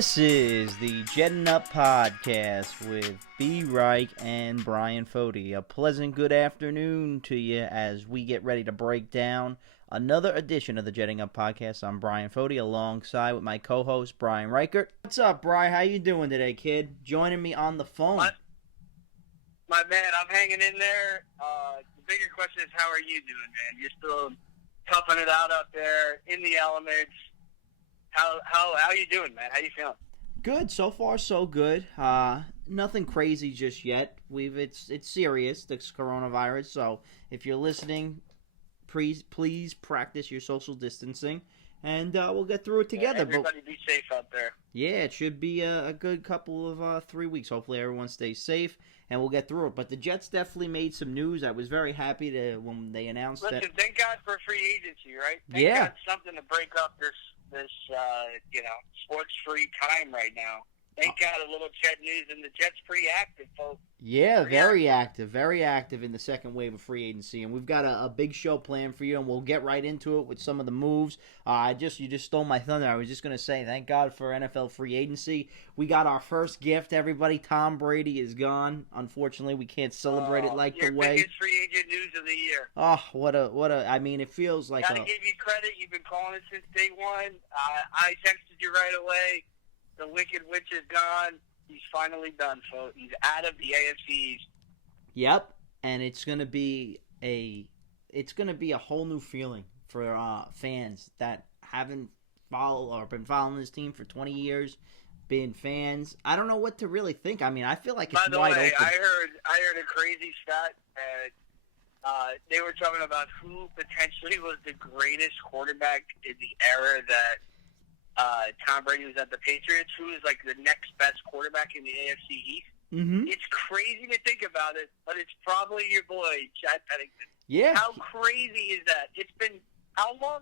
This is the Jetting Up Podcast with B-Reich and Bryan Foti. A pleasant good afternoon to you as we get ready to break down another edition of the Jetting Up Podcast. I'm Bryan Foti alongside with my co-host Bryan Reichert. What's up, Bryan? How you doing today, kid? Joining me on the phone. My man, I'm hanging in there. The bigger question is, how are you doing, man? You're still toughing it out there in the elements. How you doing, man? How you feeling? Good. So far, so good. Nothing crazy just yet. It's serious, this coronavirus. So if you're listening, please practice your social distancing, and we'll get through it together. Everybody be safe out there. Yeah, it should be a good couple of 3 weeks. Hopefully everyone stays safe, and we'll get through it. But the Jets definitely made some news. I was very happy when they announced that. Listen, thank God for free agency, right? Thank Yeah. God something to break up this sports-free time right now. Thank God a little Jet news, and the Jets pretty active, folks. Yeah, very active in the second wave of free agency, and we've got a big show planned for you, and we'll get right into it with some of the moves. You just stole my thunder. I was just going to say, thank God for NFL free agency. We got our first gift, everybody. Tom Brady is gone. Unfortunately, we can't celebrate it like the way. Your biggest free agent news of the year. Oh, what a! I mean, it feels like. Gotta give you credit. You've been calling it since day one. I texted you right away. The Wicked Witch is gone. He's finally done, folks. He's out of the AFC East. Yep, and it's gonna be a whole new feeling for fans that haven't been following this team for 20 years, been fans. I don't know what to really think. I mean, I feel like it's wide open. By the way, I heard a crazy stat that they were talking about who potentially was the greatest quarterback in the era that Tom Brady was at the Patriots, who is like the next best quarterback in the AFC East. Mm-hmm. It's crazy to think about it, but it's probably your boy, Chad Pennington. Yeah. How crazy is that? It's been how long?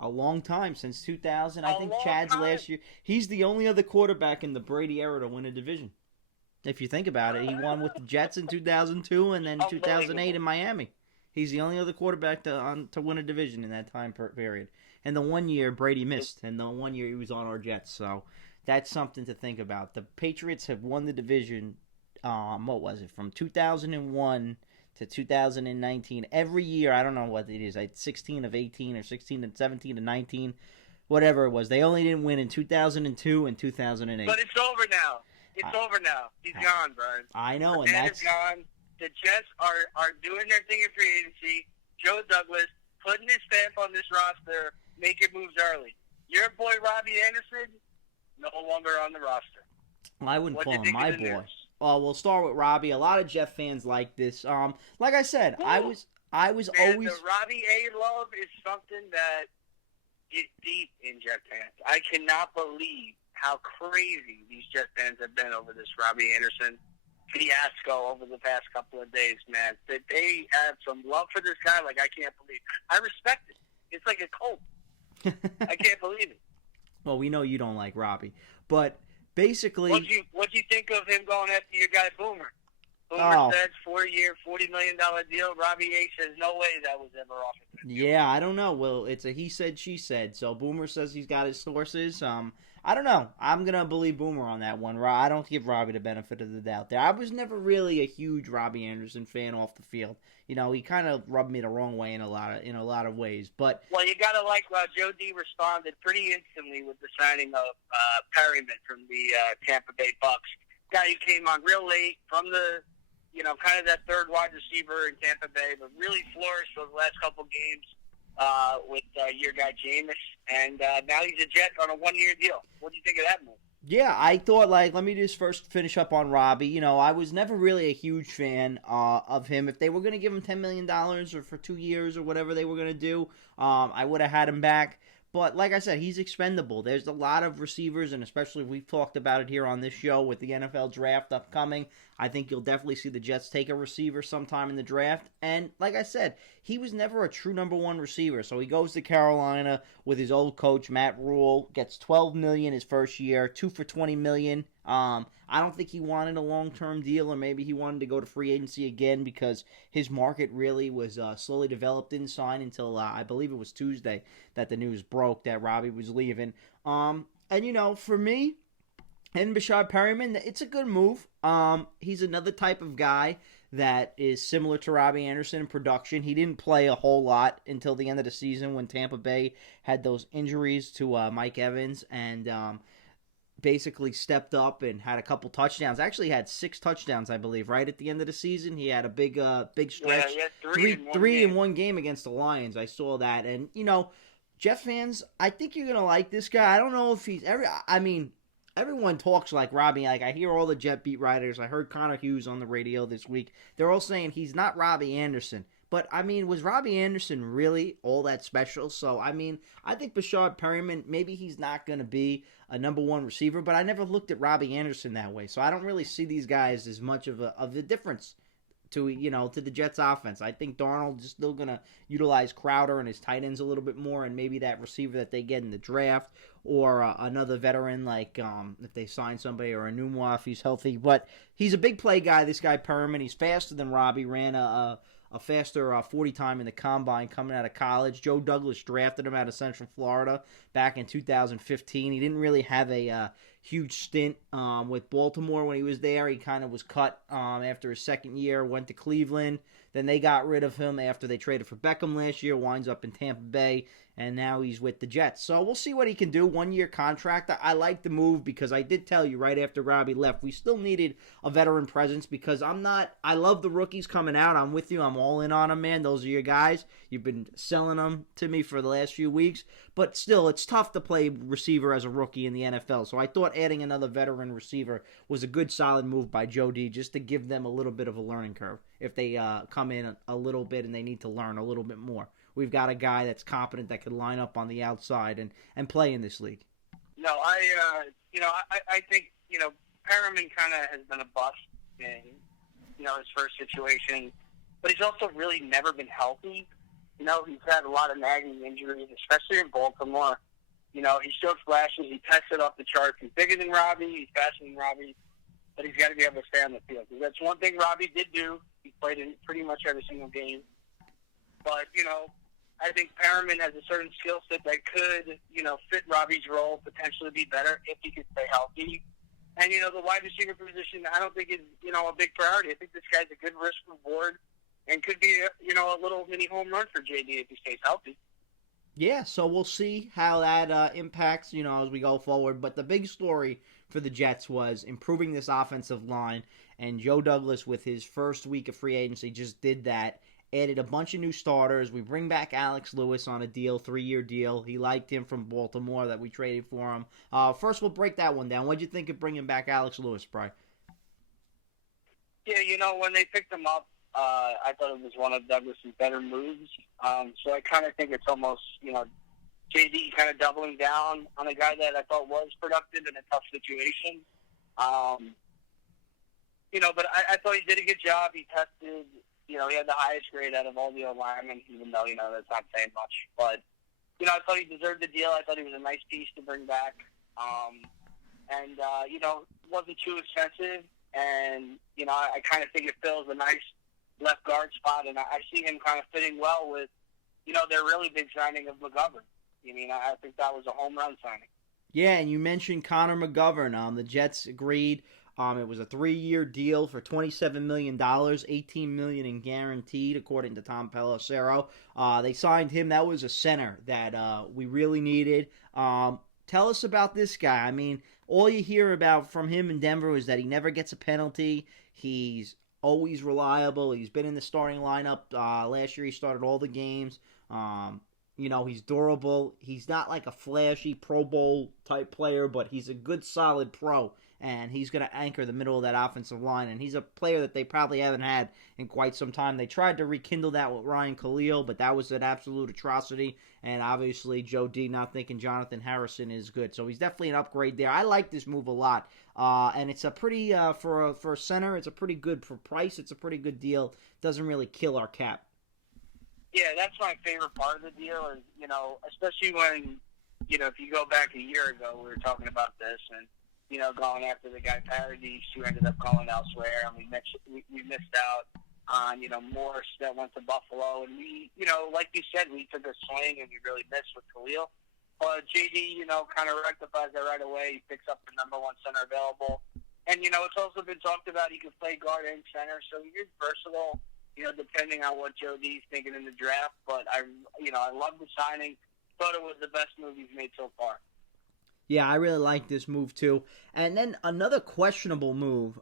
A long time, since 2000. I think Chad's last year. He's the only other quarterback in the Brady era to win a division. If you think about it, he won with the Jets in 2002 and then 2008 in Miami. He's the only other quarterback to win a division in that time period. And the 1 year Brady missed, and the 1 year he was on our Jets. So that's something to think about. The Patriots have won the division, from 2001 to 2019. Every year, I don't know what it is, 16 of 18 or 16 and 17 and 19, whatever it was. They only didn't win in 2002 and 2008. But it's over now. It's over now. He's gone, Bryan. I know, and that's gone. The Jets are doing their thing in free agency. Joe Douglas putting his stamp on this roster, making moves early. Your boy Robbie Anderson, no longer on the roster. I wouldn't call him my boy. Well, we'll start with Robbie. A lot of Jet fans like this. Like I said, I was always. The Robbie A love is something that is deep in Jet fans. I cannot believe how crazy these Jet fans have been over this Robbie Anderson fiasco over the past couple of days, man. That they have some love for this guy like I can't believe. I respect it. It's like a cult. I can't believe it. Well, we know you don't like Robbie, but basically, what'd you think of him going after your guy Boomer? Boomer said 4-year, $40 million deal. Robbie A says no way that was ever offered. Yeah, I don't know. Well, it's a he said, she said. So Boomer says he's got his sources. I don't know. I'm going to believe Boomer on that one. I don't give Robbie the benefit of the doubt there. I was never really a huge Robbie Anderson fan off the field. You know, he kind of rubbed me the wrong way in a lot of ways. But well, you got to like Joe D responded pretty instantly with the signing of Perryman from the Tampa Bay Bucks. Guy who came on real late from the, kind of that third wide receiver in Tampa Bay, but really flourished those last couple games with your guy Jameis, and now he's a Jet on a 1-year deal. What do you think of that move? Yeah, I thought, let me just first finish up on Robbie. I was never really a huge fan of him. If they were going to give him $10 million or for 2 years or whatever they were going to do, I would have had him back. But like I said, he's expendable. There's a lot of receivers, and especially we've talked about it here on this show with the NFL draft upcoming. I think you'll definitely see the Jets take a receiver sometime in the draft. And like I said, he was never a true number one receiver. So he goes to Carolina with his old coach, Matt Rule, gets $12 million his first year, 2 for $20 million. I don't think he wanted a long-term deal, or maybe he wanted to go to free agency again because his market really was slowly developed. Didn't sign until I believe it was Tuesday that the news broke that Robbie was leaving. And for me, And Bashard Perryman, it's a good move. He's another type of guy that is similar to Robbie Anderson in production. He didn't play a whole lot until the end of the season when Tampa Bay had those injuries to Mike Evans, and basically stepped up and had a couple touchdowns. Actually had 6 touchdowns, I believe, right at the end of the season. He had a big stretch. Yeah, he had three in one game against the Lions. I saw that. And, Jet fans, I think you're going to like this guy. I don't know if he's everyone talks like Robbie. Like, I hear all the Jet beat writers. I heard Connor Hughes on the radio this week. They're all saying he's not Robbie Anderson. But, was Robbie Anderson really all that special? So, I think Bashard Perryman, maybe he's not going to be a number one receiver, but I never looked at Robbie Anderson that way. So, I don't really see these guys as much of a difference to the Jets offense. I think Darnold is still going to utilize Crowder and his tight ends a little bit more, and maybe that receiver that they get in the draft, or another veteran like if they sign somebody, or a Nunwa if he's healthy. But he's a big play guy, this guy Perriman. He's faster than Robbie, ran a faster 40 time in the combine coming out of college. Joe Douglas drafted him out of Central Florida back in 2015. He didn't really have a huge stint with Baltimore when he was there. He kind of was cut after his second year, went to Cleveland. Then they got rid of him after they traded for Beckham last year, winds up in Tampa Bay, and now he's with the Jets. So we'll see what he can do. 1-year contract. I like the move because I did tell you right after Robbie left, we still needed a veteran presence because I love the rookies coming out. I'm with you. I'm all in on them, man. Those are your guys. You've been selling them to me for the last few weeks. But still, it's tough to play receiver as a rookie in the NFL. So I thought adding another veteran receiver was a good, solid move by Joe D, just to give them a little bit of a learning curve if they come in a little bit and they need to learn a little bit more. We've got a guy that's competent that could line up on the outside and play in this league. No, I think, Perriman kind of has been a bust in, his first situation. But he's also really never been healthy. He's had a lot of nagging injuries, especially in Baltimore. He showed flashes. He tested off the charts. He's bigger than Robbie. He's faster than Robbie. But he's got to be able to stay on the field. That's one thing Robbie did do. He played in pretty much every single game. But, I think Perriman has a certain skill set that could, fit Robbie's role, potentially be better if he could stay healthy. And, the wide receiver position, I don't think is, a big priority. I think this guy's a good risk reward and could be, a little mini home run for JD if he stays healthy. Yeah, so we'll see how that impacts, as we go forward. But the big story for the Jets was improving this offensive line. And Joe Douglas, with his first week of free agency, just did that. Added a bunch of new starters. We bring back Alex Lewis on a deal, 3-year deal. He liked him from Baltimore that we traded for him. First, we'll break that one down. What'd you think of bringing back Alex Lewis, Bryan? Yeah, when they picked him up, I thought it was one of Douglas's better moves. So I kind of think it's almost, JD kind of doubling down on a guy that I thought was productive in a tough situation. But I thought he did a good job. He tested. He had the highest grade out of all the linemen, even though, that's not saying much. But, I thought he deserved the deal. I thought he was a nice piece to bring back. Wasn't too expensive. And, I kind of think it fills a nice left guard spot. And I see him kind of fitting well with, their really big signing of McGovern. I think that was a home run signing. Yeah, and you mentioned Connor McGovern. The Jets agreed. It was a 3-year deal for $27 million, $18 million in guaranteed, according to Tom Pelissero. They signed him. That was a center that we really needed. Tell us about this guy. All you hear about from him in Denver is that he never gets a penalty. He's always reliable. He's been in the starting lineup. Last year he started all the games. He's durable. He's not like a flashy Pro Bowl type player, but he's a good, solid pro. And he's going to anchor the middle of that offensive line. And he's a player that they probably haven't had in quite some time. They tried to rekindle that with Ryan Khalil, but that was an absolute atrocity. And obviously, Joe D not thinking Jonathan Harrison is good. So he's definitely an upgrade there. I like this move a lot. And it's a pretty, for a center, it's a pretty good, for price, it's a pretty good deal. Doesn't really kill our cap. Yeah, that's my favorite part of the deal is, especially when, if you go back a year ago, we were talking about this and, going after the guy Paradis, who ended up going elsewhere, and we missed out on, Morse that went to Buffalo, and we, like you said, we took a swing and we really missed with Khalil. But JD, kind of rectifies that right away. He picks up the number one center available. And, it's also been talked about he can play guard and center, so he's versatile, depending on what Joe D's thinking in the draft. But, I love the signing. Thought it was the best move he's made so far. Yeah, I really like this move too. And then another questionable move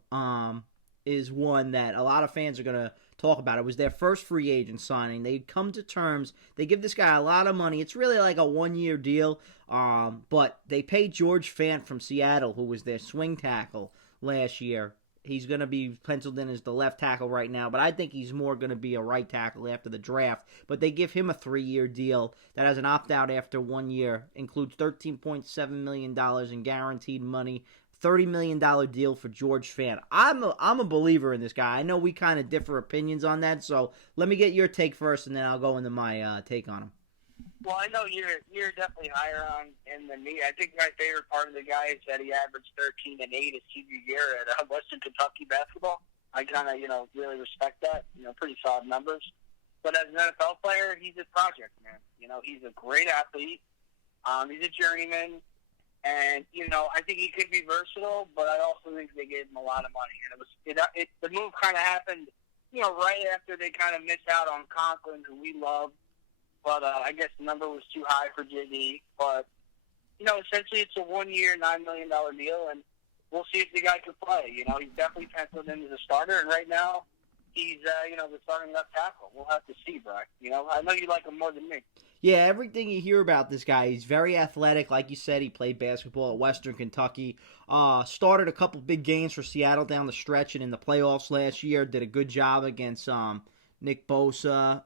is one that a lot of fans are going to talk about. It was their first free agent signing. They come to terms. They give this guy a lot of money. It's really like a one-year deal, but they paid George Fant from Seattle, who was their swing tackle last year. He's going to be penciled in as the left tackle right now, but I think he's more going to be a right tackle after the draft. But they give him a 3-year deal that has an opt-out after 1 year, includes $13.7 million in guaranteed money, $30 million deal for George Fant. I'm a believer in this guy. I know we kind of differ opinions on that, so let me get your take first, and then I'll go into my take on him. Well, I know you're definitely higher on him than me. I think my favorite part of the guy is that he averaged 13 and 8 his senior year at Western Kentucky basketball. I kind of, really respect that. Pretty solid numbers. But as an NFL player, he's a project, man. He's a great athlete. He's a journeyman. And, I think he could be versatile, but I also think they gave him a lot of money. And the move kind of happened, right after they kind of missed out on Conklin, who we love. But I guess the number was too high for JD. But, essentially it's a 1-year, $9 million deal, and we'll see if the guy can play. He's definitely penciled in as a starter, and right now he's, the starting left tackle. We'll have to see, Bryan. I know you like him more than me. Yeah, everything you hear about this guy, he's very athletic. Like you said, he played basketball at Western Kentucky. Started a couple big games for Seattle down the stretch and in the playoffs last year. Did a good job against Nick Bosa.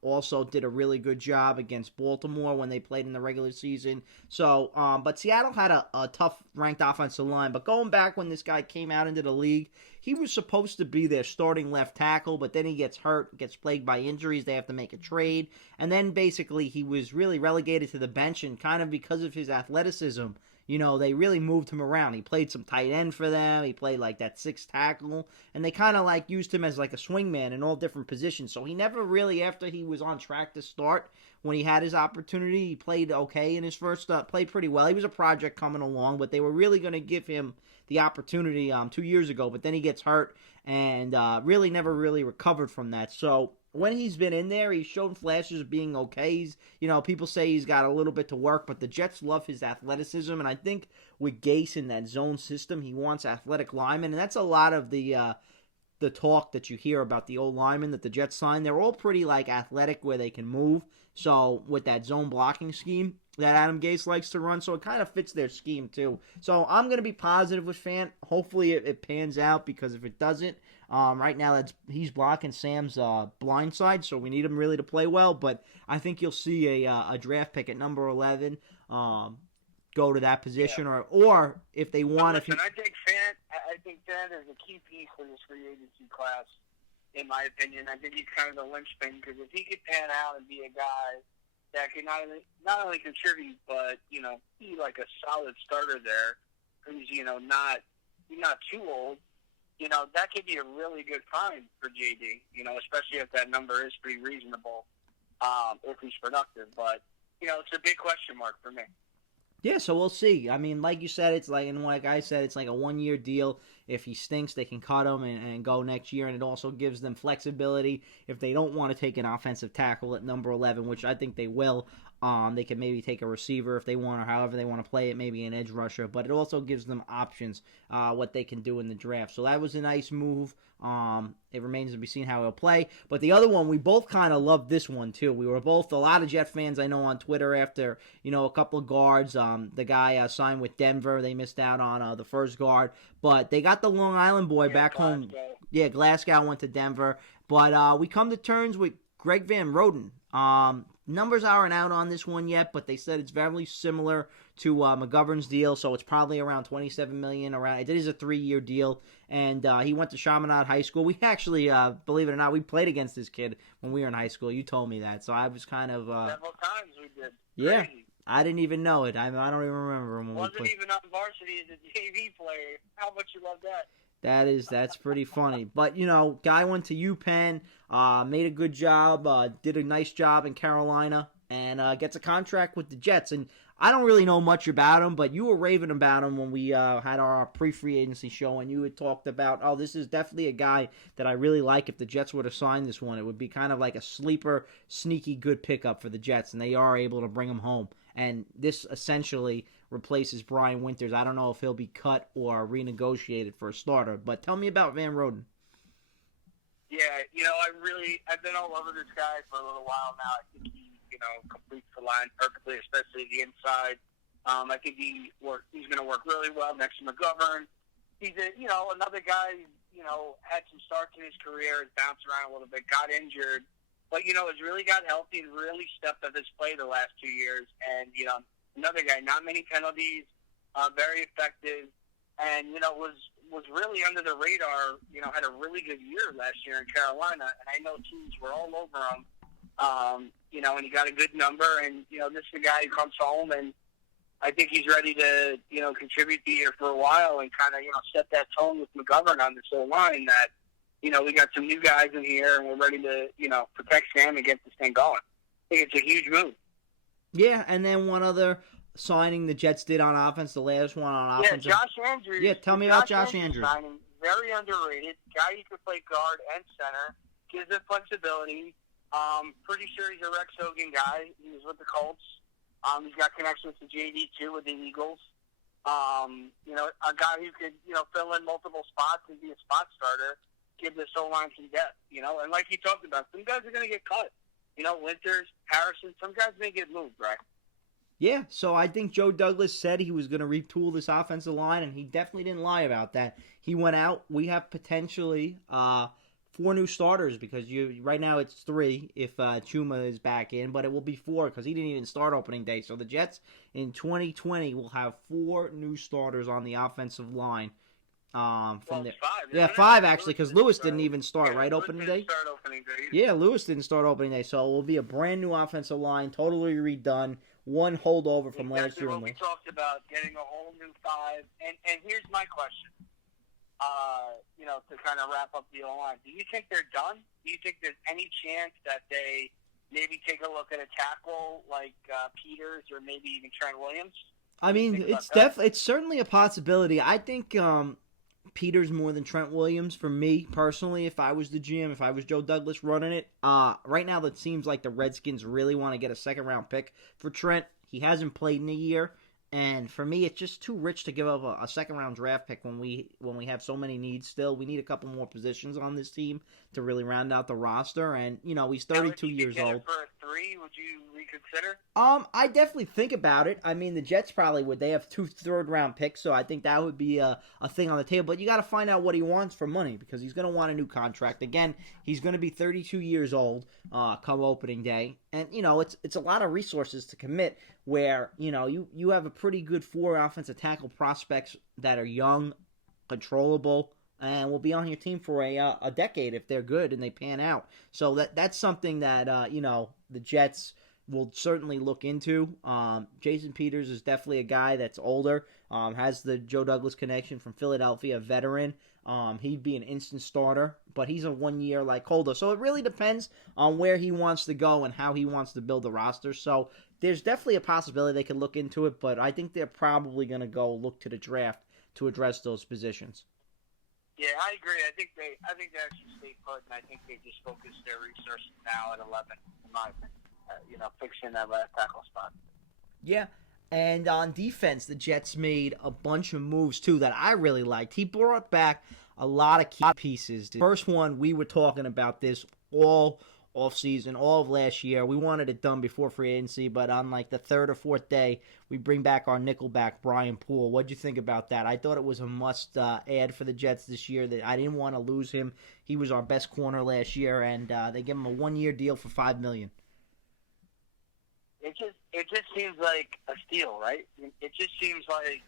Also did a really good job against Baltimore when they played in the regular season. So, but Seattle had a tough ranked offensive line. But going back when this guy came out into the league, he was supposed to be their starting left tackle, but then he gets hurt, gets plagued by injuries. They have to make a trade. And then basically he was really relegated to the bench, and kind of because of his athleticism, they really moved him around. He played some tight end for them. He played like that sixth tackle. And they kind of like used him as like a swingman in all different positions. So he never really, after he was on track to start, when he had his opportunity, he played okay in his first, played pretty well. He was a project coming along, but they were really going to give him the opportunity 2 years ago. But then he gets hurt and really never really recovered from that. So when he's been in there, he's shown flashes of being okay. He's, people say he's got a little bit to work, but the Jets love his athleticism, and I think with Gase in that zone system, he wants athletic linemen, and that's a lot of the talk that you hear about the old linemen that the Jets signed. They're all pretty like athletic where they can move. So with that zone blocking scheme that Adam Gase likes to run, so it kind of fits their scheme too. So I'm going to be positive with Fant. Hopefully it pans out, because if it doesn't, right now he's blocking Sam's blind side, so we need him really to play well. But I think you'll see a draft pick at number 11 go to that position, yeah. or if they want. Listen, I think Fant is a key piece for this free agency class, in my opinion. I think he's kind of the linchpin, because if he could pan out and be a guy that can not only contribute, but be like a solid starter there, who's not too old. That could be a really good find for JD, especially if that number is pretty reasonable, if he's productive. But, it's a big question mark for me. Yeah, so we'll see. I mean, like you said, it's like, and like I said, it's like a 1-year deal. If he stinks, they can cut him and go next year, and it also gives them flexibility if they don't want to take an offensive tackle at number 11, which I think they will. They can maybe take a receiver if they want, or however they want to play it, maybe an edge rusher. But it also gives them options, what they can do in the draft. So that was a nice move. It remains to be seen how he'll play. But the other one, we both kind of loved this one too. We were both, a lot of Jet fans I know on Twitter, after, a couple of guards. The guy signed with Denver. They missed out on the first guard. But they got the Long Island boy back home. Yeah, Glasgow went to Denver. But we come to terms with Greg Van Roten. Numbers aren't out on this one yet, but they said it's very similar to McGovern's deal, so it's probably around $27 million. It is a 3-year deal, and he went to Chaminade High School. We actually, believe it or not, we played against this kid when we were in high school. You told me that, so I was kind of... Several times we did. Yeah, Crazy. I didn't even know it. I don't even remember when Wasn't we played. even on varsity as a JV player. How much you love that? That's pretty funny. But, guy went to UPenn, made a good job, did a nice job in Carolina, and gets a contract with the Jets. And I don't really know much about him, but you were raving about him when we had our pre-free agency show, and you had talked about, oh, this is definitely a guy that I really like. If the Jets were to sign this one, it would be kind of like a sleeper, sneaky good pickup for the Jets, and they are able to bring him home. And this essentially replaces Brian Winters. I don't know if he'll be cut or renegotiated for a starter, but tell me about Van Roden. Yeah, I've been all over this guy for a little while now. I think he, completes the line perfectly, especially the inside. I think he's going to work really well next to McGovern. He's another guy, had some starts in his career, has bounced around a little bit, got injured, but, has really got healthy and really stepped up his play the last 2 years. And, another guy, not many penalties, very effective, and, was really under the radar, had a really good year last year in Carolina, and I know teams were all over him, and he got a good number, and, this is a guy who comes home, and I think he's ready to, contribute here for a while and kind of, set that tone with McGovern on this whole line that, we got some new guys in here, and we're ready to, protect Sam and get this thing going. I think it's a huge move. Yeah, and then one other signing the Jets did on offense, the last one on offense. Yeah, Josh Andrews. Yeah, tell me about Josh Andrews. Signing, very underrated. Guy who can play guard and center. Gives him flexibility. Pretty sure he's a Rex Hogan guy. He was with the Colts. He's got connections to JD, too, with the Eagles. A guy who could, fill in multiple spots and be a spot starter, give this O-line some depth, And like you talked about, some guys are going to get cut. Winters, Harrison, some guys may get moved, right? Yeah, so I think Joe Douglas said he was going to retool this offensive line, and he definitely didn't lie about that. He went out. We have potentially 4 new starters because right now it's 3 if Chuma is back in, but it will be 4 because he didn't even start opening day. So the Jets in 2020 will have 4 new starters on the offensive line. From there. 5 actually, because Lewis didn't even start, right? Opening day? Yeah, Lewis didn't start opening day, so it will be a brand new offensive line, totally redone. 1 holdover from last year. What we talked about, getting a whole new 5. And here's my question. To kind of wrap up the O-line, do you think they're done? Do you think there's any chance that they maybe take a look at a tackle like Peters or maybe even Trent Williams? I mean, it's certainly a possibility. I think Peters more than Trent Williams for me personally. If I was the GM, if I was Joe Douglas running it, right now it seems like the Redskins really want to get a second-round pick for Trent. He hasn't played in a year. And for me, it's just too rich to give up a second-round draft pick when we have so many needs still. We need a couple more positions on this team to really round out the roster. And, he's 32 years old. For a 3, would you reconsider? I definitely think about it. I mean, the Jets probably would. They have 2 third-round picks, so I think that would be a thing on the table. But you got to find out what he wants for money because he's going to want a new contract. Again, he's going to be 32 years old come opening day. And, it's a lot of resources to commit where, you have a pretty good 4 offensive tackle prospects that are young, controllable, and will be on your team for a decade if they're good and they pan out. So that's something that, the Jets will certainly look into. Jason Peters is definitely a guy that's older, has the Joe Douglas connection from Philadelphia, a veteran. He'd be an instant starter, but he's a 1-year holder. So it really depends on where he wants to go and how he wants to build the roster. So there's definitely a possibility they could look into it, but I think they're probably going to go look to the draft to address those positions. Yeah, I agree. I think they actually stay put, and I think they just focus their resources now at 11, in my opinion, fixing that left tackle spot. Yeah. And on defense, the Jets made a bunch of moves, too, that I really liked. He brought back a lot of key pieces. The first one, we were talking about this all offseason, all of last year. We wanted it done before free agency, but on the 3rd or 4th day, we bring back our nickelback, Bryan Poole. What'd you think about that? I thought it was a must add for the Jets this year. That I didn't want to lose him. He was our best corner last year, and they gave him a 1-year deal for $5 million. It just seems like a steal, right? It just seems like,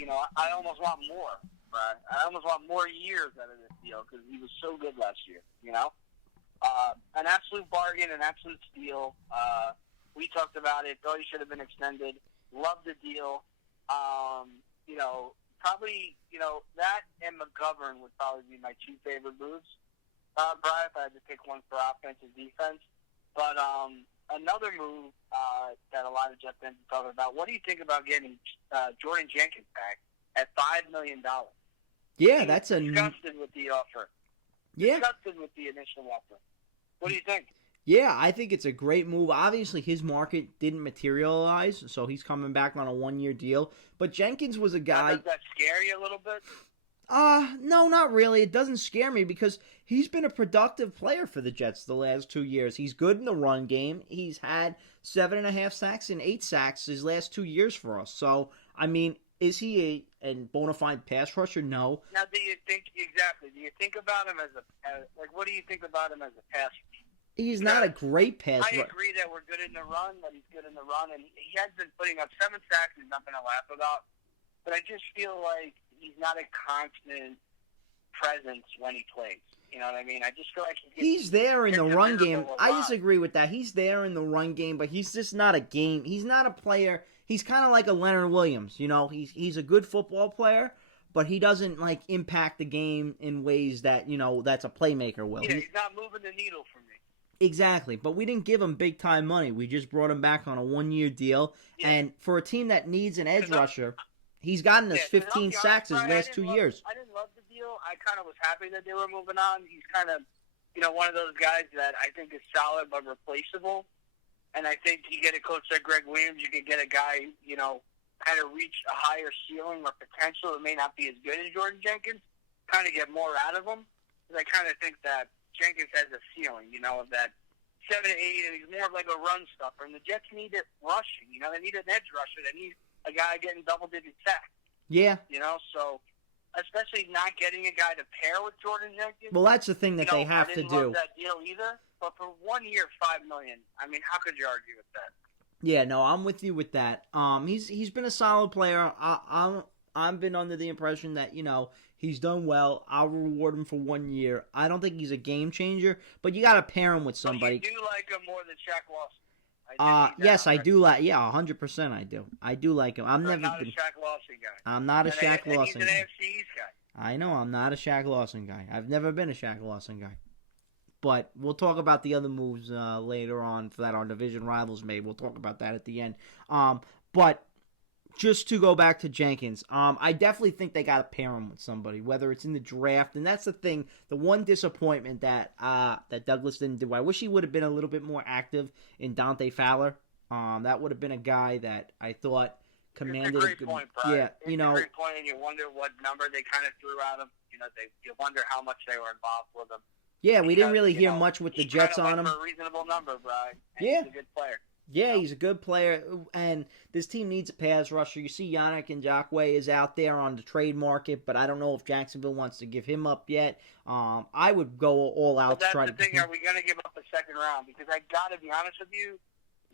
I almost want more, right? I almost want more years out of this deal because he was so good last year, An absolute bargain, an absolute steal. We talked about it. Thought he should have been extended. Loved the deal. Probably, that and McGovern would probably be my 2 favorite moves. Brian, if I had to pick one for offense and defense. But, another move that a lot of Jets fans are talking about. What do you think about getting Jordan Jenkins back at $5 million? Yeah, that's a disgusted with the offer. Yeah. Disgusted with the initial offer. What do you think? Yeah, I think it's a great move. Obviously, his market didn't materialize, so he's coming back on a 1-year deal. But Jenkins was a guy. Does that scare you a little bit? No, not really. It doesn't scare me because he's been a productive player for the Jets the last 2 years. He's good in the run game. He's had 7.5 sacks and 8 sacks his last 2 years for us. So, I mean, is he a bona fide pass rusher? No. Now, do you think about him as what do you think about him as a pass rusher? He's not a great pass rusher. I rusher. agree that we're good in the run, that he's good in the run, and he has been putting up 7 sacks and nothing to laugh about. But I just feel like he's not a constant presence when he plays. You know what I mean? I just feel like he's there in the run game. I disagree with that. He's there in the run game, but he's just not a game. He's not a player. He's kind of like a Leonard Williams. You know, he's a good football player, but he doesn't like impact the game in ways that that's a playmaker will. Yeah, he's not moving the needle for me. Exactly, but we didn't give him big time money. We just brought him back on a 1-year deal, and for a team that needs an edge rusher. He's gotten us 15 sacks his last 2 years. I didn't love the deal. I kind of was happy that they were moving on. He's kind of, one of those guys that I think is solid but replaceable. And I think you get a coach like Greg Williams, you can get a guy, kind of reach a higher ceiling or potential that may not be as good as Jordan Jenkins, kind of get more out of him. Because I kind of think that Jenkins has a ceiling, of that 7 to 8, and he's more of like a run stuffer. And the Jets need it rushing. They need an edge rusher. They need a guy getting double-digit sacks. Yeah. So especially not getting a guy to pair with Jordan Jenkins. Well, that's the thing that they have to do. I didn't love that deal either, but for 1 year, $5 million. I mean, how could you argue with that? Yeah, no, I'm with you with that. He's been a solid player. I've been under the impression that he's done well. I'll reward him for 1 year. I don't think he's a game changer, but you got to pair him with somebody. But you do like him more than Shaq Lawson. Yes, I do like. Yeah, 100%. I do. I do like him. I'm never not a Shaq Lawson guy. I'm not a Shaq Lawson. He's an AFC East guy. I know. I'm not a Shaq Lawson guy. I've never been a Shaq Lawson guy. But we'll talk about the other moves later on that our division rivals made. We'll talk about that at the end. But just to go back to Jenkins, I definitely think they got to pair him with somebody, whether it's in the draft. And that's the thing, the one disappointment that Douglas didn't do. I wish he would have been a little bit more active in Dante Fowler. That would have been a guy that I thought commanded it's a great point, Bryan. Yeah, it's a great point, and you wonder what number they kind of threw at him. You wonder how much they were involved with him. Yeah, we didn't really hear much with the Jets on him. For a reasonable number, Bryan. Yeah, he's a good player. Yeah, he's a good player, and this team needs a pass rusher. You see Yannick Ngakoue is out there on the trade market, but I don't know if Jacksonville wants to give him up yet. I would go all out to try to... That's the thing, are we going to give up a second round? Because I got to be honest with you,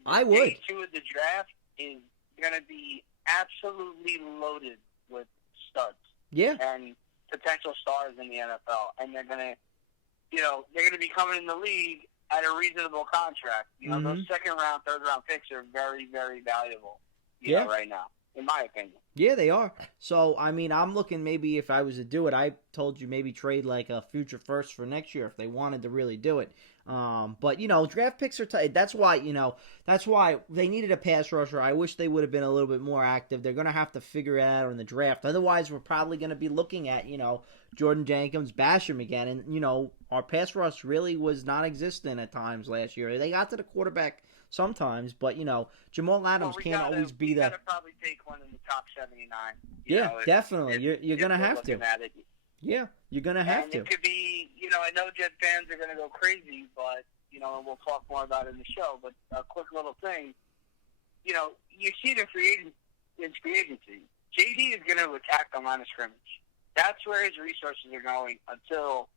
I would. Day 2 of the draft is going to be absolutely loaded with studs. Yeah. And potential stars in the NFL, and they're going to, they're going to be coming in the league at a reasonable contract. Those second round, third round picks are very, very valuable. Right now, in my opinion. Yeah, they are. So, I mean, I'm looking maybe if I was to do it, I told you maybe trade like a future first for next year if they wanted to really do it. But, draft picks are tight. That's why they needed a pass rusher. I wish they would have been a little bit more active. They're going to have to figure it out in the draft. Otherwise, we're probably going to be looking at, Jordan Jenkins, Basham again. And, our pass rush really was non-existent at times last year. They got to the quarterback sometimes, but, Jamal Adams can't always be that. We got to probably take one in the top 79. Definitely. You're going to have to. Yeah, you're going to have to. It could be, I know Jet fans are going to go crazy, but, and we'll talk more about it in the show, but a quick little thing, you see it in free agency. JD is going to attack the line of scrimmage. That's where his resources are going until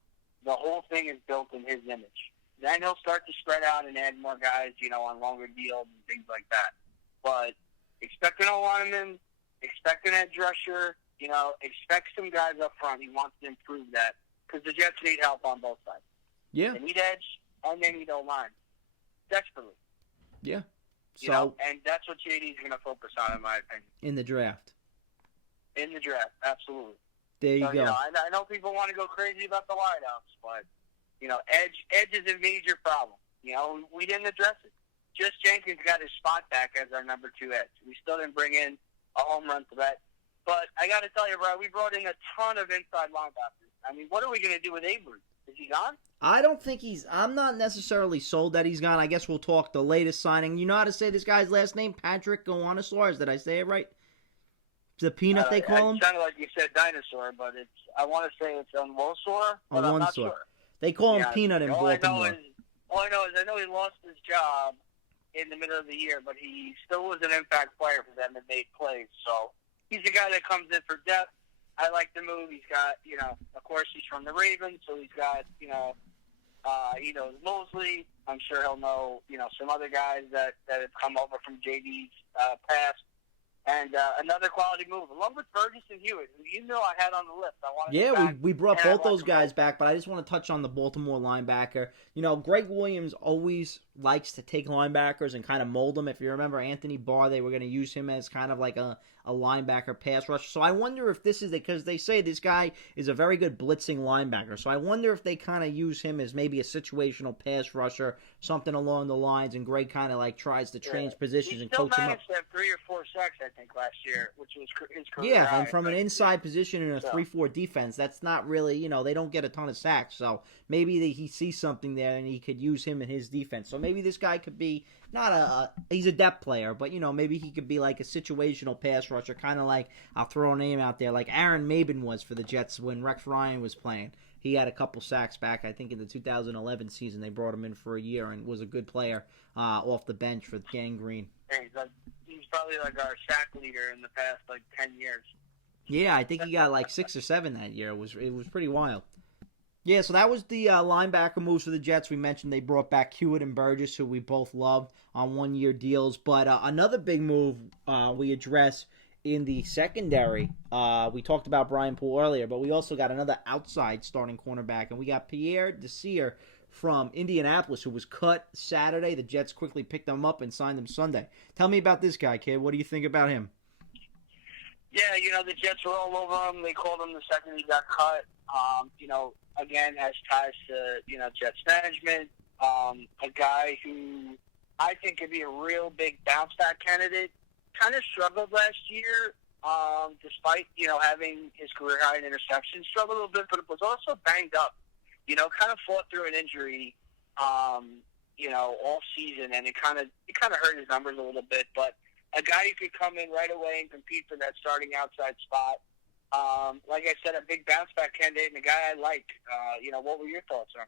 the whole thing is built in his image. Then he'll start to spread out and add more guys, on longer deals and things like that. But expect an O-lineman, expect an edge rusher, expect some guys up front. He wants to improve that because the Jets need help on both sides. Yeah. They need edge and they need O-line. Desperately. Yeah. So, and that's what JD is going to focus on, in my opinion. In the draft. Absolutely. There you go. I know people want to go crazy about the wideouts, but edge is a major problem. We didn't address it. Just Jenkins got his spot back as our number 2 edge. We still didn't bring in a home run threat. But I got to tell you, bro, we brought in a ton of inside linebackers. I mean, what are we going to do with Avery? Is he gone? I don't think I'm not necessarily sold that he's gone. I guess we'll talk the latest signing. You know how to say this guy's last name? Patrick Gowanusawar. Did I say it right? The peanut they call him? It sounded like you said dinosaur, but I want to say it's Onwosor, but I'm not sure. They call him Peanut in Baltimore. All I know is I know he lost his job in the middle of the year, but he still was an impact player for them and made plays. So he's a guy that comes in for depth. I like the move. He's got, of course, he's from the Ravens, so he's got, he knows Mosley. I'm sure he'll know, some other guys that have come over from JD's past. And another quality move, along with Burgess and Hewitt, who I had on the list. We brought both those guys back, but I just want to touch on the Baltimore linebacker. Greg Williams always likes to take linebackers and kind of mold them. If you remember Anthony Barr, they were going to use him as kind of like a linebacker pass rusher. So I wonder if this is it, because they say this guy is a very good blitzing linebacker. So I wonder if they kind of use him as maybe a situational pass rusher, something along the lines, and Greg kind of like tries to change positions and coach him up. He still managed to have 3 or 4 sacks, I think, last year, which was his career. Yeah, and from an inside position in a 3-4 defense, that's not really, they don't get a ton of sacks. So maybe he sees something there and he could use him in his defense. So maybe this guy could be he's a depth player, but maybe he could be like a situational pass rusher, kind of like, I'll throw a name out there, like Aaron Maben was for the Jets when Rex Ryan was playing. He had a couple sacks back, I think, in the 2011 season. They brought him in for a year and was a good player off the bench for Gang Green. He's probably like our sack leader in the past 10 years. Yeah, I think he got like 6 or 7 that year. It was pretty wild. Yeah, so that was the linebacker moves for the Jets. We mentioned they brought back Hewitt and Burgess, who we both loved, on one-year deals. But another big move we addressed in the secondary, we talked about Bryan Poole earlier, but we also got another outside starting cornerback, and we got Pierre Desir from Indianapolis, who was cut Saturday. The Jets quickly picked him up and signed him Sunday. Tell me about this guy, kid. What do you think about him? Yeah, the Jets were all over him. They called him the second he got cut. Again, has ties to, Jets management. A guy who I think could be a real big bounce-back candidate. Kind of struggled last year, despite, having his career high in interceptions. Struggled a little bit, but was also banged up. Kind of fought through an injury, all season, and it kind of hurt his numbers a little bit. But a guy who could come in right away and compete for that starting outside spot. Like I said, a big bounce-back candidate and a guy I like. What were your thoughts on him?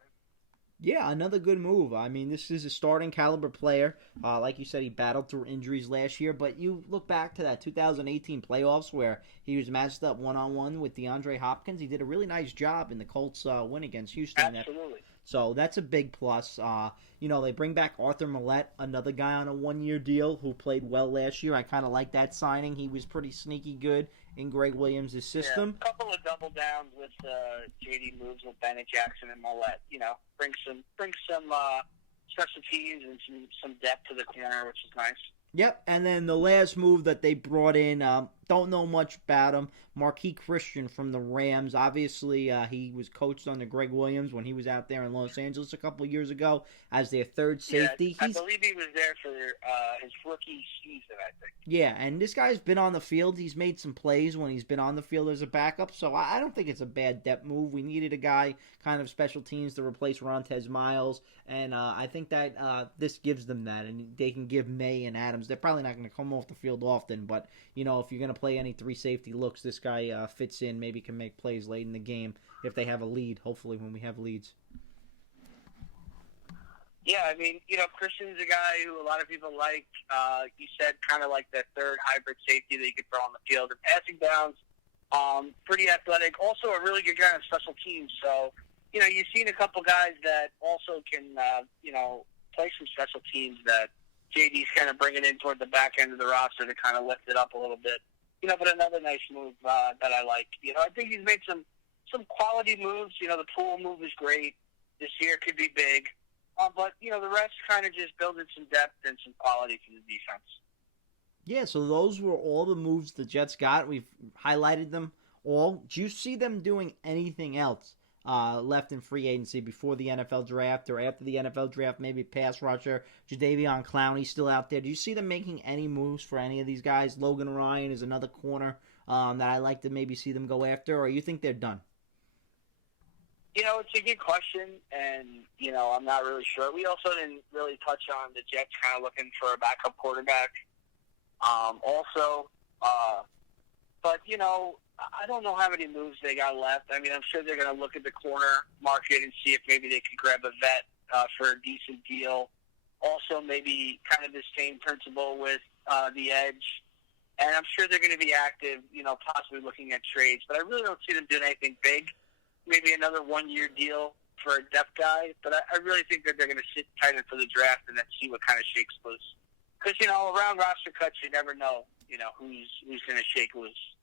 Yeah, another good move. I mean, this is a starting caliber player. Like you said, he battled through injuries last year, but you look back to that 2018 playoffs where he was matched up one-on-one with DeAndre Hopkins. He did a really nice job in the Colts win against Houston. Absolutely. So that's a big plus. They bring back Arthur Millette, another guy on a one-year deal who played well last year. I kind of like that signing. He was pretty sneaky good in Greg Williams' system. Yeah, a couple of double downs with JD moves with Bennett, Jackson, and Millette. Bring some special teams and some depth to the corner, which is nice. Yep, and then the last move that they brought in, don't know much about him, Marquis Christian from the Rams. Obviously, he was coached under Greg Williams when he was out there in Los Angeles a couple of years ago as their third safety. I believe he was there for his rookie season, I think. Yeah, and this guy's been on the field. He's made some plays when he's been on the field as a backup, so I don't think it's a bad depth move. We needed a guy kind of special teams to replace Rontez Miles, and I think that this gives them that, and they can give May and Adams. They're probably not going to come off the field often, but, if you're going to play any 3 safety looks, this guy fits in, maybe can make plays late in the game if they have a lead, hopefully when we have leads. Yeah, I mean, Christian's a guy who a lot of people like. You said kind of like that third hybrid safety that you could throw on the field. And passing downs, pretty athletic. Also a really good guy on special teams. So, you've seen a couple guys that also can, play some special teams that JD's kind of bringing in toward the back end of the roster to kind of lift it up a little bit. But another nice move that I like. I think he's made some quality moves. The Poole move is great. This year could be big. But, the rest kind of just building some depth and some quality for the defense. Yeah, so those were all the moves the Jets got. We've highlighted them all. Do you see them doing anything else left in free agency before the NFL draft or after the NFL draft, maybe pass rusher. Jadeveon Clowney's still out there. Do you see them making any moves for any of these guys? Logan Ryan is another corner that I like to maybe see them go after, or you think they're done? It's a good question, and, I'm not really sure. We also didn't really touch on the Jets kind of looking for a backup quarterback but, I don't know how many moves they got left. I mean, I'm sure they're going to look at the corner market and see if maybe they could grab a vet for a decent deal. Also, maybe kind of the same principle with the edge. And I'm sure they're going to be active, possibly looking at trades. But I really don't see them doing anything big. Maybe another one-year deal for a depth guy. But I really think that they're going to sit tight for the draft and then see what kind of shakes loose. Because, around roster cuts, you never know, who's going to shake loose.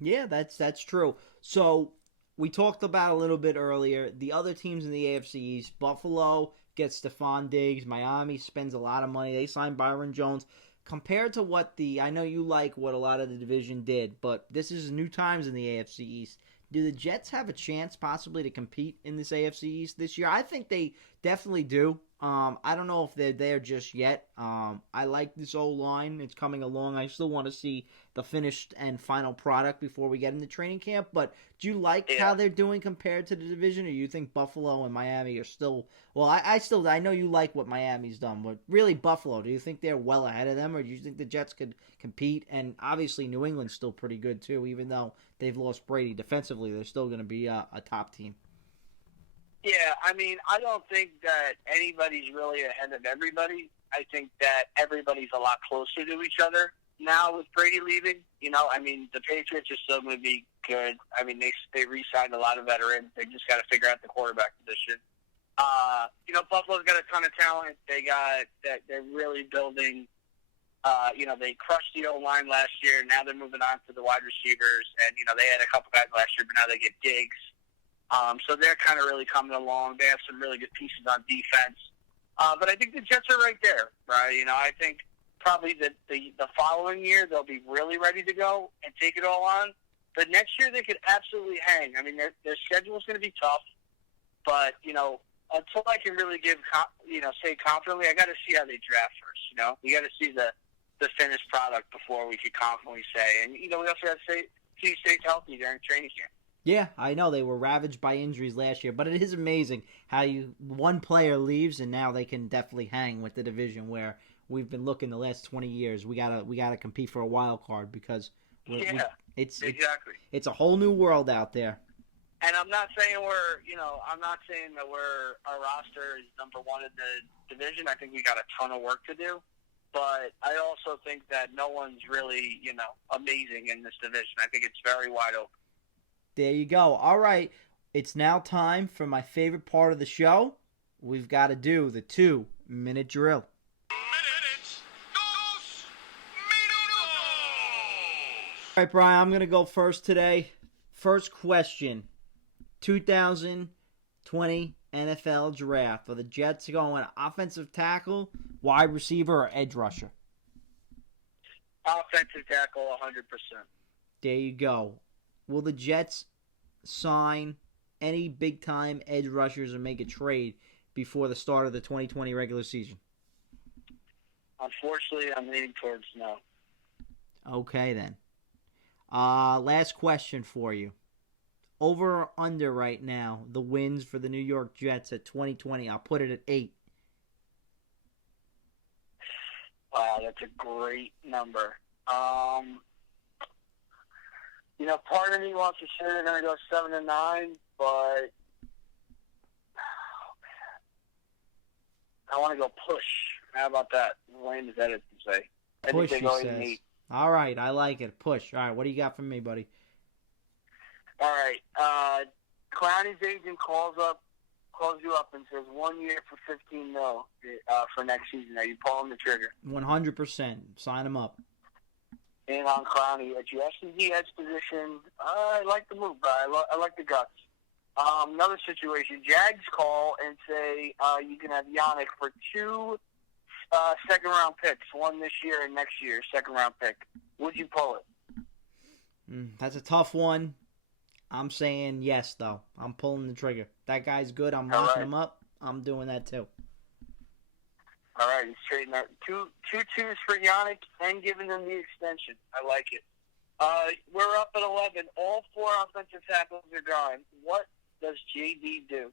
Yeah, that's true. So we talked about a little bit earlier, the other teams in the AFC East. Buffalo gets Stephon Diggs. Miami spends a lot of money. They signed Byron Jones. Compared to what I know you like what a lot of the division did, but this is new times in the AFC East. Do the Jets have a chance possibly to compete in this AFC East this year? I think they definitely do. I don't know if they're there just yet. I like this O-line. It's coming along. I still want to see the finished and final product before we get into training camp. But do you like how they're doing compared to the division, or you think Buffalo and Miami are still – well, I know you like what Miami's done, but really Buffalo, do you think they're well ahead of them, or do you think the Jets could compete? And obviously New England's still pretty good too, even though they've lost Brady. Defensively, they're still going to be a top team. Yeah, I mean, I don't think that anybody's really ahead of everybody. I think that everybody's a lot closer to each other now with Brady leaving. I mean, the Patriots are still going to be good. I mean, they re-signed a lot of veterans. They just got to figure out the quarterback position. Buffalo's got a ton of talent. They're really building. They crushed the O-line last year. Now they're moving on to the wide receivers. And, they had a couple guys last year, but now they get Diggs. So they're kind of really coming along. They have some really good pieces on defense. But I think the Jets are right there, right? I think probably the following year they'll be really ready to go and take it all on. But next year they could absolutely hang. I mean, their schedule is going to be tough. But, until I can really say confidently, I got to see how they draft first, We got to see the finished product before we could confidently say. And, we also got to see he stays healthy during training camp. Yeah, I know they were ravaged by injuries last year, but it is amazing how one player leaves and now they can definitely hang with the division where we've been looking the last 20 years. We gotta compete for a wild card because it's a whole new world out there. And I'm not saying that our roster is number one in the division. I think we got a ton of work to do. But I also think that no one's really, amazing in this division. I think it's very wide open. There you go. All right. It's now time for my favorite part of the show. We've got to do the 2-minute drill. All right, Bryan, I'm going to go first today. First question. 2020 NFL Draft. Are the Jets going offensive tackle, wide receiver, or edge rusher? Offensive tackle, 100%. There you go. Will the Jets sign any big-time edge rushers or make a trade before the start of the 2020 regular season? Unfortunately, I'm leaning towards no. Okay, then. Last question for you. Over or under right now, the wins for the New York Jets at 2020? I'll put it at 8. Wow, that's a great number. Part of me wants to say they're going to go 7-9, but I want to go push. How about that? Lame as that is to say. I Push, think he says. All right, I like it. Push. All right, what do you got for me, buddy? All right. Clowney's agent calls you up and says 1 year for $15 million for next season. Are you pulling the trigger? 100%. Sign him up. And on Clowney, addressing the edge position, I like the move, but I like the guts. Another situation, Jags call and say you can have Yannick for 2 second-round picks, one this year and next year, second-round pick. Would you pull it? That's a tough one. I'm saying yes, though. I'm pulling the trigger. That guy's good. I'm All locking right. him up. I'm doing that too. All right, he's trading out two twos for Yannick and giving them the extension. I like it. We're up at 11. All 4 offensive tackles are gone. What does JD do?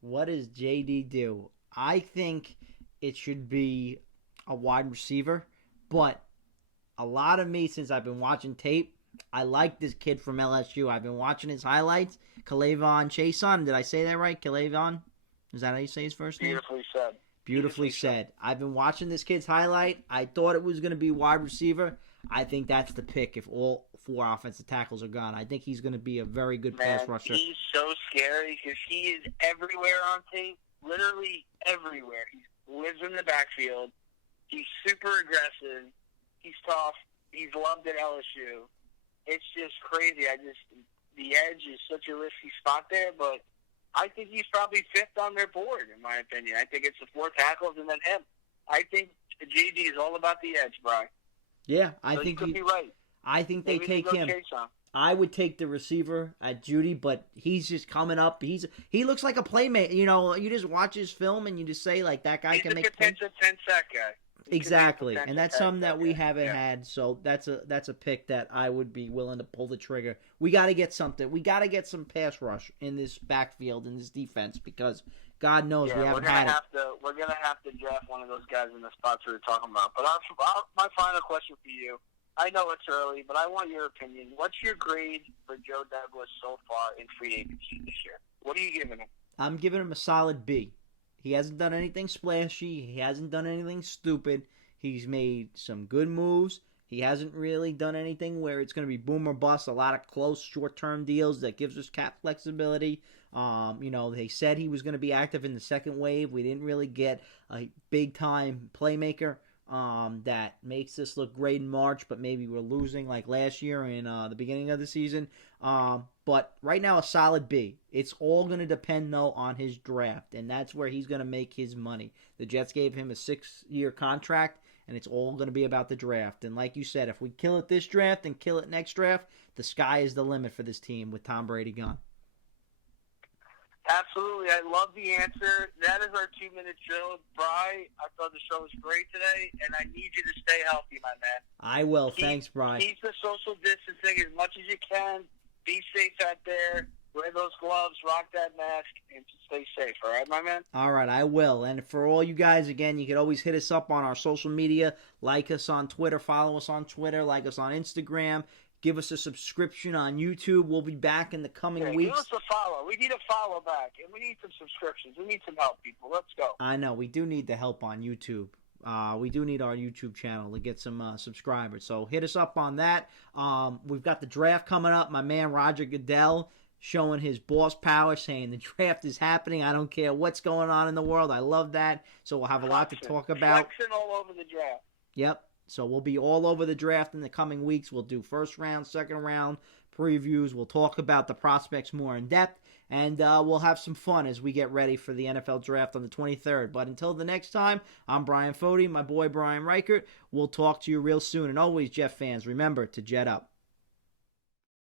What does JD do? I think it should be a wide receiver, but a lot of me, since I've been watching tape, I like this kid from LSU. I've been watching his highlights. Kalavon Chason. Did I say that right? Kalavon? Is that how you say his first name? Beautifully said. Beautifully said. I've been watching this kid's highlight. I thought it was going to be wide receiver. I think that's the pick if all 4 offensive tackles are gone. I think he's going to be a very good pass rusher. He's so scary because he is everywhere on tape, literally everywhere. He lives in the backfield. He's super aggressive. He's tough. He's loved at LSU. It's just crazy. The edge is such a risky spot there, but I think he's probably 5th on their board, in my opinion. I think it's the 4 tackles and then him. I think JD is all about the edge, Bryan. Yeah, I So think you could be right. I think they Maybe take go him. chase him. I would take the receiver at Judy, but he's just coming up. He looks like a playmaker. You know, you just watch his film and you just say like that guy He's can a make plays. potential 10-sack guy. Exactly, and that's something that we have haven't had. So that's a pick that I would be willing to pull the trigger. We got to get something. We got to get some pass rush in this backfield in this defense because God knows we haven't had it. We're gonna have to draft one of those guys in the spots we were talking about. But my final question for you. I know it's early, but I want your opinion. What's your grade for Joe Douglas so far in free agency this year? What are you giving him? I'm giving him a solid B. He hasn't done anything splashy. He hasn't done anything stupid. He's made some good moves. He hasn't really done anything where it's going to be boom or bust. A lot of close, short-term deals that gives us cap flexibility. They said he was going to be active in the second wave. We didn't really get a big-time playmaker that makes this look great in March, but maybe we're losing like last year in the beginning of the season. But right now, a solid B. It's all going to depend, though, on his draft, and that's where he's going to make his money. The Jets gave him a 6-year contract, and it's all going to be about the draft. And like you said, if we kill it this draft and kill it next draft, the sky is the limit for this team with Tom Brady gone. Absolutely. I love the answer. That is our 2-minute drill. Bri, I thought the show was great today, and I need you to stay healthy, my man. I will. Thanks, Bryan. Keep the social distancing as much as you can. Be safe out there. Wear those gloves. Rock that mask. And just stay safe. All right, my man? All right, I will. And for all you guys, again, you can always hit us up on our social media. Like us on Twitter. Follow us on Twitter. Like us on Instagram. Give us a subscription on YouTube. We'll be back in the coming weeks. Give us a follow. We need a follow back. And we need some subscriptions. We need some help, people. Let's go. I know. We do need the help on YouTube. We do need our YouTube channel to get some subscribers. So hit us up on that. We've got the draft coming up. My man Roger Goodell showing his boss power, saying the draft is happening. I don't care what's going on in the world. I love that. So we'll have a lot to talk about. Flexing all over the draft. Yep. So we'll be all over the draft in the coming weeks. We'll do first round, second round previews. We'll talk about the prospects more in depth. And we'll have some fun as we get ready for the NFL draft on the 23rd. But until the next time, I'm Bryan Foti, my boy Brian Reichert. We'll talk to you real soon. And always, Jeff fans, remember to jet up.